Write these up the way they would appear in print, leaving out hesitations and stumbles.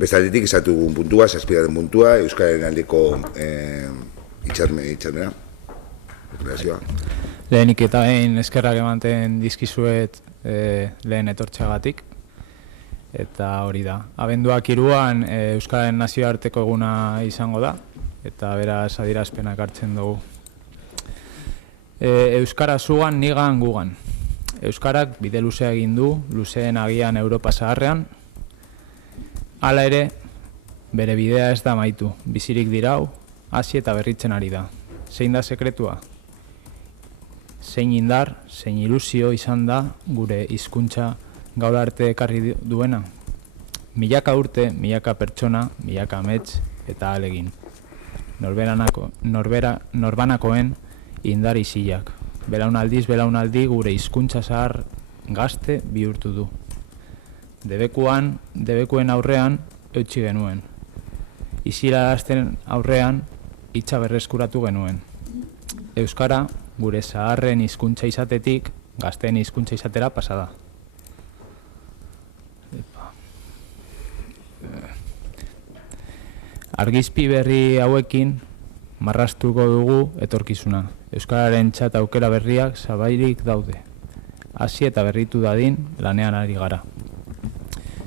Bestaldetik izatugun puntua, 7. puntua, Euskararen aldeko hitzarmena. Lehenik eta eskerrak ematen dizkizuet lehen etortxagatik. Eta hori da. Abenduak 3an Euskararen nazioarteko eguna izango da. Eta beraz adierazpenak hartzen dugu. Euskara zugan, nigan, gugan. Euskarak bide luzea egin du, luzeen agian Europa zaharrean. Hala ere, bere bidea ez da amaitu. Bizirik dirau, hasi eta berritzen ari da. Zein da sekretua? Zein indar, zein ilusio izan da gure hizkuntza gaur arte ekarri duena? Milaka urte, milaka pertsona, milaka amets eta alegin. Norbanakoen indar isilak. Belaunaldiz belaunaldi gure hizkuntza zahar gazte bihurtu du. Debekuen aurrean eutsi genuen. Isilarazten aurrean hitza berreskuratu genuen. Euskara gure zaharren hizkuntza izatetik gazteen hizkuntza izatera pasada. Argizpi berri hauekin marrastuko dugu etorkizuna. Euskararen txat aukera berriak zabairik daude. Hasi eta berritu dadin lanean ari gara.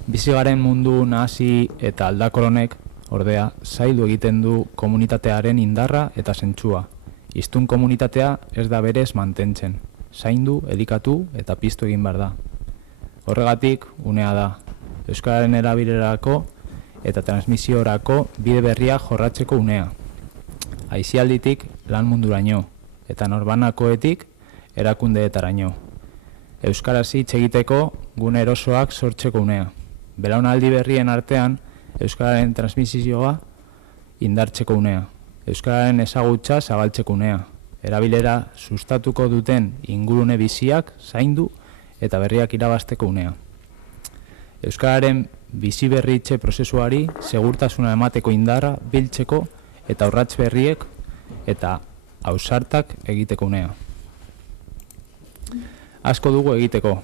Bizigaren mundu nahasi eta aldakoronek ordea zaildu egiten du komunitatearen indarra eta zentzua. Hiztun komunitatea ez da berez mantentzen. Zaindu, elikatu eta piztu egin behar da. Horregatik unea da. Euskararen erabilerako eta transmisiorako bide berriak jorratzeko unea. Aisialditik lan munduraino eta norbanakoetik erakundeetaraino. Euskaraz hitz egiteko gune erosoak sortzeko unea. Belaunaldi berrien artean Euskararen transmisioa indartzeko unea. Euskararen ezagutza zabaltzeko unea. Erabilera sustatuko duten ingurune biziak zaindu eta berriak irabazteko unea. Euskararen bizi berritze prozesuari segurtasuna emateko indarra biltzeko eta urrats berriek eta ausartak egiteko unea. Asko dugu egiteko,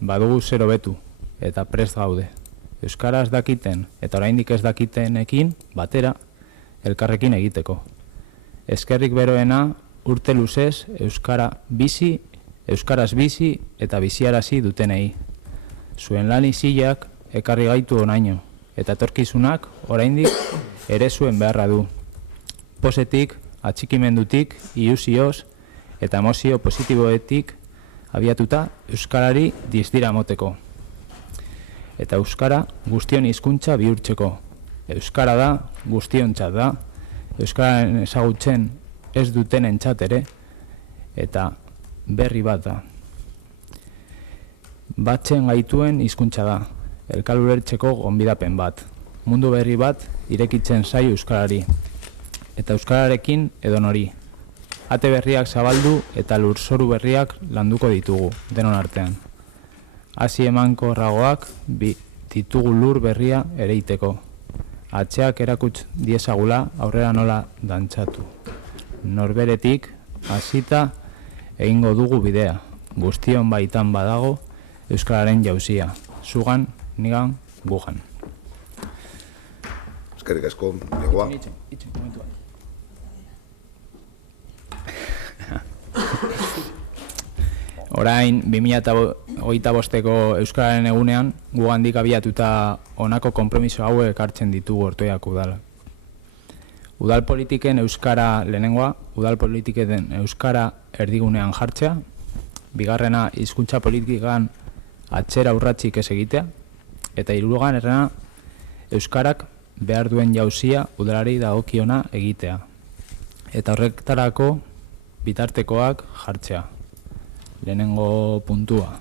badugu zer hobetu eta prest gaude. Euskaraz dakiten eta oraindik ez dakitenekin batera elkarrekin egiteko. Eskerrik beroena urte luzez euskaraz bizi eta biziarazi dutenei. Zuen lan isilak ekarri gaitu onaino eta etorkizunak oraindik ere zuen beharra du. Pozetik, atxikimendutik, ilusioz eta emozio positiboetik abiatuta euskarari dizdira moteko. Eta euskara guztion hizkuntza bihurtzeko. Euskara da, guztiontzat da, euskararen ezagutzen ez dutenentzat ere, eta berri bat da. Batzen gaituen hizkuntza da, elkalulertzeko gonbidapen bat. Mundu berri bat irekitzen zaio euskarari, eta euskararekin edonori. Ate berriak zabaldu eta lurzoru berriak landuko ditugu, denon artean. Hasi emankorragoak ditugu lur berria ereiteko. Atxeak erakuts diezagula aurrera nola dantzatu. Norberetik hasita egingo dugu bidea. Guztion baitan badago euskararen jauzia. Zugan, nigan, gugan. Eskerrik asko, Diego. Orain, 2025ko Euskararen egunean, gugandik abiatuta honako konpromiso hauek hartzen ditugu Ortuellako udalak. Udal politiken euskara lehenengoa, udal politiken euskara erdigunean jartzea, bigarrena hizkuntza politikan atzera urratsik ez egitea, eta hirugarrena euskarak behar duen jauzia udalari dagokiona egitea. Eta horretarako bitartekoak jartzea. Lehenengo puntua.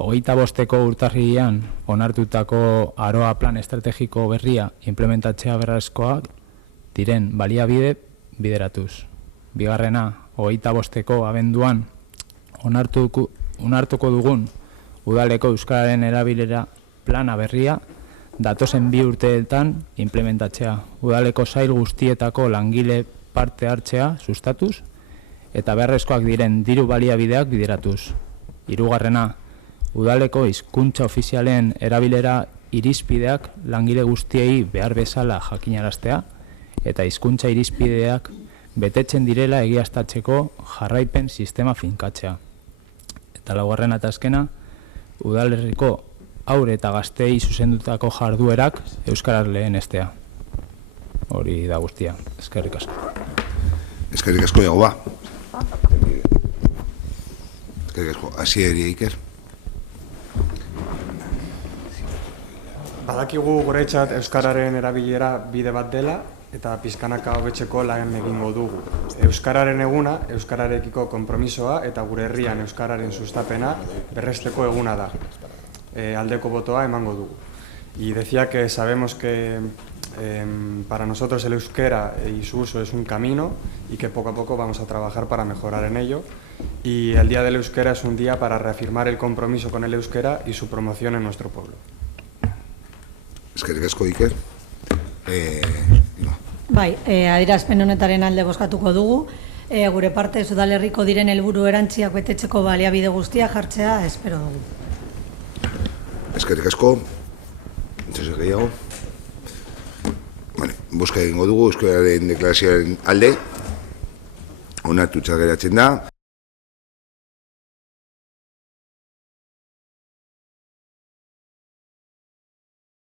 25ko urtarrilean onartutako Aroa plan estrategiko berria implementatzea beharrezkoak diren baliabide bideratuz. Bigarrena, 25ko abenduan onartuko dugun udaleko euskararen erabilera plana berria datozen 2 urteetan implementatzea. Udaleko sail guztietako langile parte hartzea sustatuz eta beharrezkoak diren diru baliabideak bideratuz. Hirugarrena, udaleko hizkuntza ofizialen erabilera irizpideak langile guztiei behar bezala jakinaraztea eta hizkuntza irizpideak betetzen direla egiaztatzeko jarraipen sistema finkatzea. Eta laugarren eta azkena, udalerriko haur eta gazteei zuzendutako jarduerak euskaraz lehenestea. Hori da guztia. Eskerrik asko. Eskerrik asko, Jagoba. Eskerrik asko. Asieri, Iker. Badakigu guretzat euskararen erabilera bide bat dela eta pizkanaka hobetzeko lan egingo dugu. Euskararen eguna, euskararekiko konpromisoa eta gure herrian euskararen sustapena berresteko eguna da. Aldeko botoa emango dugu. Y decía que sabemos que para nosotros el euskera y su uso es un camino y que poco a poco vamos a trabajar para mejorar en ello. Y el Día del Euskera es un día para reafirmar el compromiso con el euskera y su promoción en nuestro pueblo. Eskerrik asko, Iker. Bai, adierazpen honetaren alde bozkatuko dugu. Gure partez udalerriko diren helburu erantziak betetzeko baliabide guztia jartzea espero dugu. Eskerrik asko. Entzose gehiago. Boska egingo dugu, euskararen deklarazioaren alde. Onartutzat geratzen da.